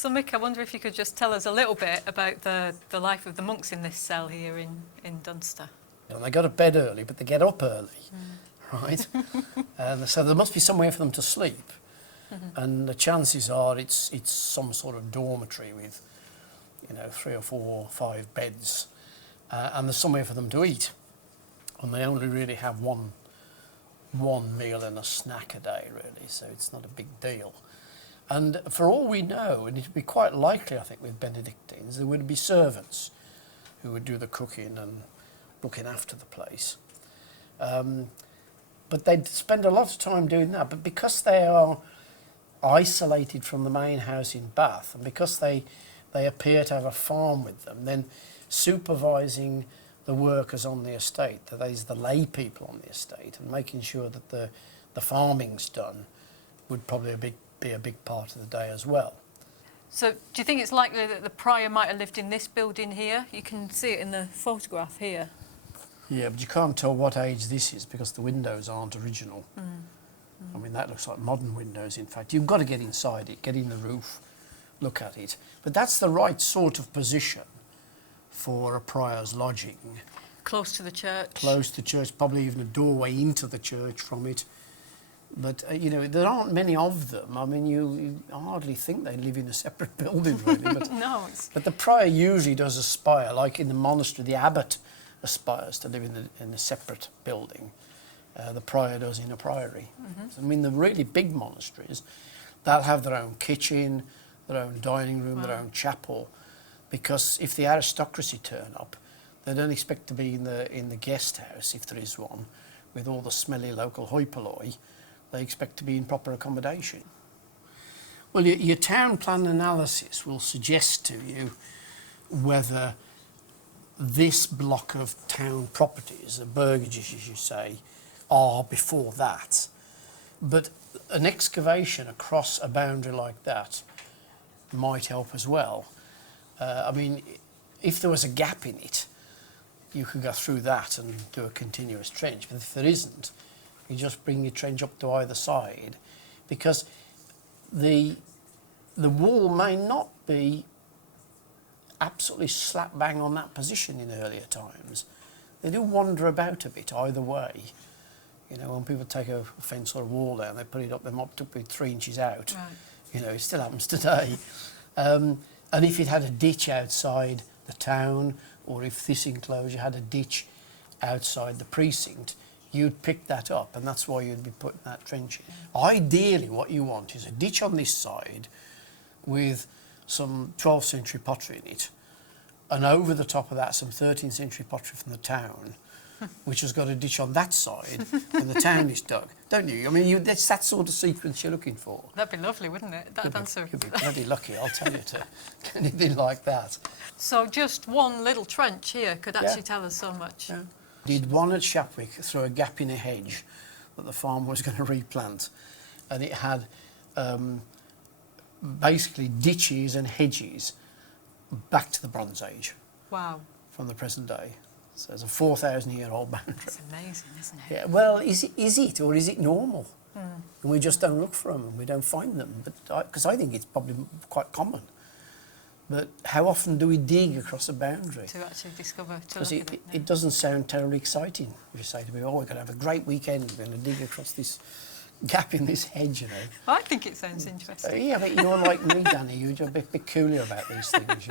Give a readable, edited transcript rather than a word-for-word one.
So Mick, I wonder if you could just tell us a little bit about the life of the monks in this cell here in Dunster. And they go to bed early, but they get up early, right? And so there must be somewhere for them to sleep. And the chances are it's some sort of dormitory with, 3 or 4 or 5 beds, and there's somewhere for them to eat. And they only really have one meal and a snack a day, really, so it's not a big deal. And for all we know, and it would be quite likely, I think, with Benedictines, there would be servants who would do the cooking and looking after the place. But they'd spend a lot of time doing that. But because they are isolated from the main house in Bath, and because they appear to have a farm with them, then supervising the workers on the estate, that is the lay people on the estate, and making sure that the farming's done would probably be a big part of the day as well. So do you think it's likely that the prior might have lived in this building here? You can see it in the photograph here. Yeah, but you can't tell what age this is because the windows aren't original. I mean, that looks like modern windows, in fact. You've got to get inside it, get in the roof, look at it. But that's the right sort of position for a prior's lodging. Close to the church. Close to church, probably even a doorway into the church from it. But, there aren't many of them. I mean, you hardly think they live in a separate building, really. But, No. But the prior usually does aspire, like in the monastery, the abbot aspires to live in a separate building. The prior does in a priory. I mean, the really big monasteries, they'll have their own kitchen, their own dining room, their own chapel, because if the aristocracy turn up, they don't expect to be in the guest house, if there is one, with all the smelly local hoi polloi. They expect to be in proper accommodation. Well, your town plan analysis will suggest to you whether this block of town properties, the burgages, as you say, are before that. But an excavation across a boundary like that might help as well. I mean, if there was a gap in it, you could go through that and do a continuous trench. But if there isn't, you just bring your trench up to either side, because the wall may not be absolutely slap bang on that position in earlier times. They do wander about a bit either way. When people take a fence or a wall down, they put it up, they might put it 3 inches out. Right. It still happens today. And if it had a ditch outside the town, or if this enclosure had a ditch outside the precinct, you'd pick that up, and that's why you'd be putting that trench in. Ideally, what you want is a ditch on this side with some 12th century pottery in it, and over the top of that some 13th century pottery from the town, which has got a ditch on that side when the town is dug. Don't you? I mean, that's that sort of sequence you're looking for. That'd be lovely, wouldn't it? You'd be bloody lucky, I'll tell you, to get anything like that. So just one little trench here could actually tell us so much. Yeah. Did one at Shapwick through a gap in a hedge that the farmer was going to replant, and it had basically ditches and hedges back to the Bronze Age. Wow. From the present day. So it's a 4,000-year-old boundary. It's amazing, isn't it? Yeah. Well, is it or is it normal? And we just don't look for them and we don't find them. But because I think it's probably quite common. But how often do we dig across a boundary? To actually discover. Because it doesn't sound terribly exciting. If you say to me, "Oh, we're going to have a great weekend. We're going to dig across this gap in this hedge," I think it sounds interesting. Yeah, but you're like me, Danny. You're a bit peculiar about these things,